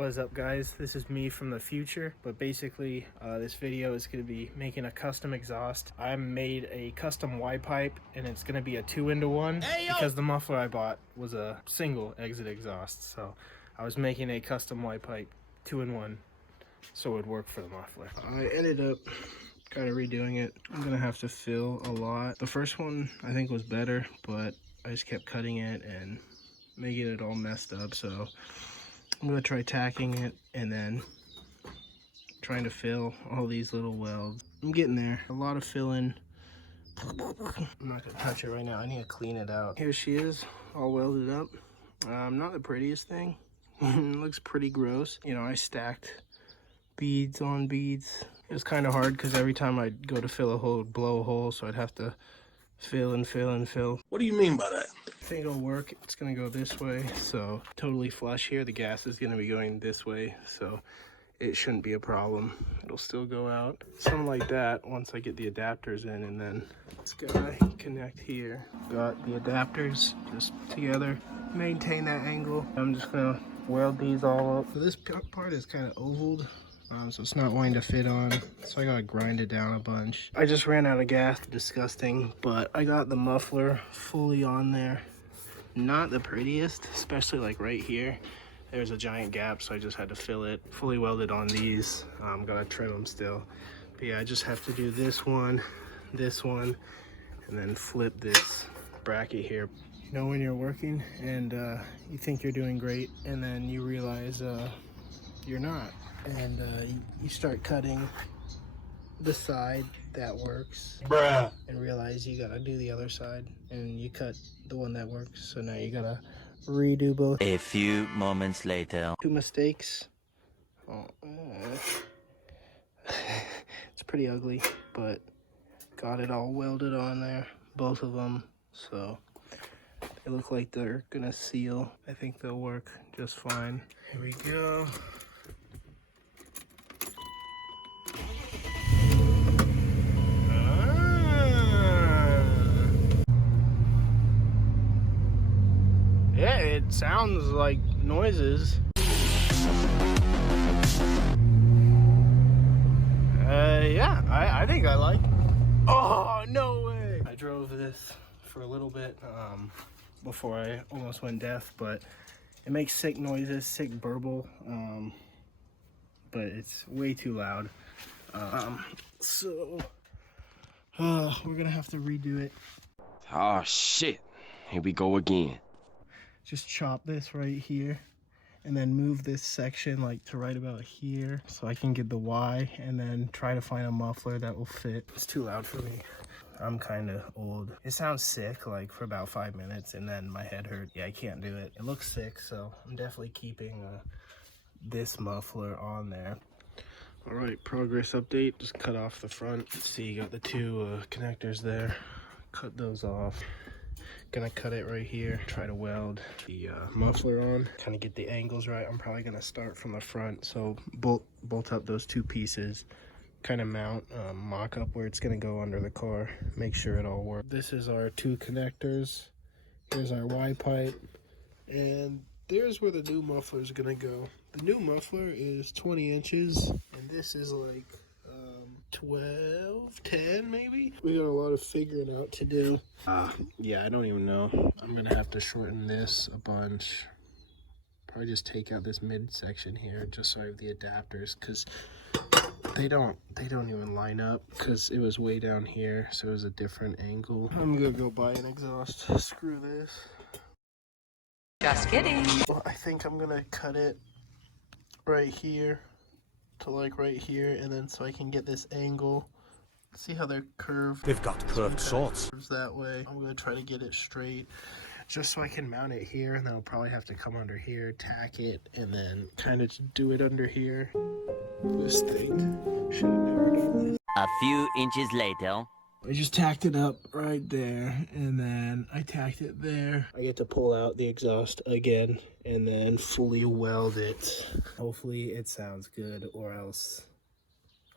What is up, guys? This is me from the future, but basically this video is going to be making a custom exhaust. I made a custom Y pipe and it's going to be a 2-into-1 because the muffler I bought was a single exit exhaust, so I was making a custom Y pipe 2-in-1 so it would work for the muffler. I ended up kind of redoing it. I'm gonna have to fill a lot. The first one I think was better, but I just kept cutting it and making it all messed up, so I'm gonna try tacking it and then trying to fill all these little welds. I'm getting there. A lot of filling. I'm not gonna touch it right now. I need to clean it out. Here she is, all welded up. Not the prettiest thing. It looks pretty gross. You know, I stacked beads on beads. It was kind of hard because every time I'd go to fill a hole, it would blow a hole, so I'd have to fill and fill and fill. What do you mean by that? I think it'll work. It's gonna go this way, so totally flush here. The gas is gonna be going this way, so it shouldn't be a problem. It'll still go out. Something like that once I get the adapters in, and then this guy connect here. Got the adapters just together. Maintain that angle. I'm just gonna weld these all up. So this part is kind of ovaled. So it's not wanting to fit on, so I gotta grind it down a bunch. I just ran out of gas, disgusting, but I got the muffler fully on there. Not the prettiest, especially like right here. There's a giant gap, so I just had to fill it. Fully welded on these. I'm gonna trim them still. But yeah, I just have to do this one, and then flip this bracket here. You know when you're working and you think you're doing great, and then you realize you're not. And you start cutting the side that works, bruh, and realize you gotta do the other side, and you cut the one that works, so now you gotta redo both. A few moments later. 2 mistakes. It's pretty ugly, but got it all welded on there, both of them, so they look like they're gonna seal. I think they'll work just fine. Here we go. Yeah, it sounds like noises. Yeah, I think I like it. Oh, no way! I drove this for a little bit before I almost went deaf, but it makes sick noises, sick burble, but it's way too loud. So we're gonna have to redo it. Oh, shit. Here we go again. Just chop this right here and then move this section like to right about here so I can get the Y, and then try to find a muffler that will fit. It's too loud for me. I'm kind of old. It sounds sick like for about 5 minutes and then my head hurt. Yeah, I can't do it. It looks sick, so I'm definitely keeping this muffler on there. All right, progress update. Just cut off the front. See, you got the 2 connectors there. Cut those off. Gonna cut it right here, try to weld the muffler on, kind of get the angles right. I'm probably gonna start from the front, so bolt up those 2 pieces, kind of mount, mock up where it's gonna go under the car, make sure it all works. This is our 2 connectors. Here's our Y pipe, and there's where the new muffler is gonna go. The new muffler is 20 inches, and this is like 12, 10 maybe. We got a lot of figuring out to do. Yeah, I don't even know. I'm gonna have to shorten this a bunch. Probably just take out this midsection here just so I have the adapters, because they don't even line up because it was way down here, so it was a different angle. I'm gonna go buy an exhaust. Screw this. Just kidding. Well, I think I'm gonna cut it right here to like right here, and then so I can get this angle. See how they're curved? They've got curved sorts. That way. I'm gonna try to get it straight just so I can mount it here, and then I'll probably have to come under here, tack it, and then kind of do it under here. This thing should have never done this. A few inches later. I just tacked it up right there, and then I tacked it there. I get to pull out the exhaust again and then fully weld it. Hopefully it sounds good, or else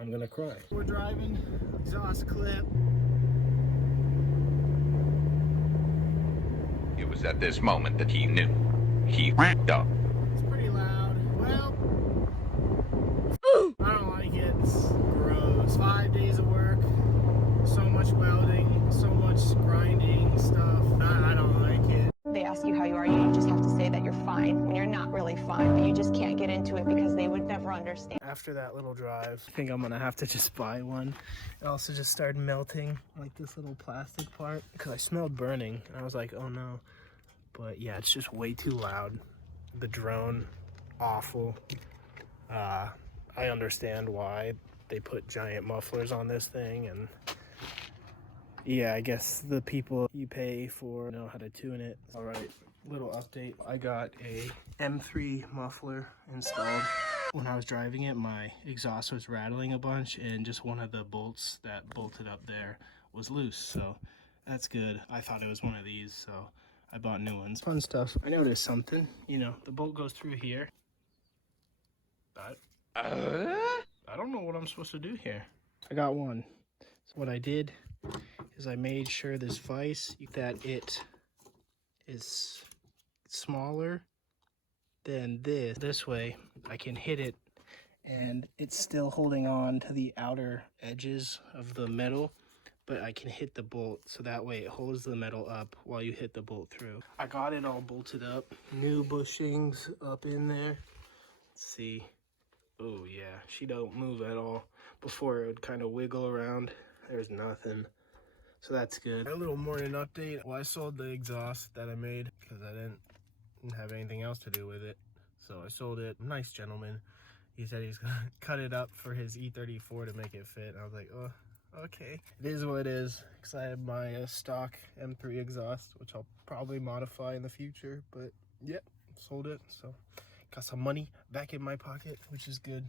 I'm gonna cry. We're driving, exhaust clip. It was at this moment that he knew. He f***ed up. It's pretty loud. Well, was 5 days of work, so much welding, so much grinding stuff. I don't like it. They ask you how you are, you just have to say that you're fine when you're not really fine, but you just can't get into it because they would never understand. After that little drive, I think I'm gonna have to just buy one. It also just started melting, like this little plastic part, because I smelled burning, and I was like, oh no. But yeah, it's just way too loud. The drone, awful. I understand why they put giant mufflers on this thing, and yeah, I guess the people you pay for know how to tune it. All right, little update. I got a M3 muffler installed. When I was driving it, my exhaust was rattling a bunch, and just one of the bolts that bolted up there was loose, so that's good. I thought it was one of these, so I bought new ones. Fun stuff. I noticed something, you know, the bolt goes through here. I don't know what I'm supposed to do here. I got one. So what I did is I made sure this vise, that it is smaller than this. This way I can hit it and it's still holding on to the outer edges of the metal, but I can hit the bolt so that way it holds the metal up while you hit the bolt through. I got it all bolted up, new bushings up in there. Let's see. Oh yeah, she don't move at all. Before it would kind of wiggle around. There's nothing. So that's good. A little morning update. Well, I sold the exhaust that I made because I didn't have anything else to do with it. So I sold it. Nice gentleman. He said he's gonna cut it up for his E34 to make it fit. I was like, oh, okay. It is what it is. Because I have my stock M3 exhaust, which I'll probably modify in the future. But yeah, sold it. So got some money back in my pocket, which is good.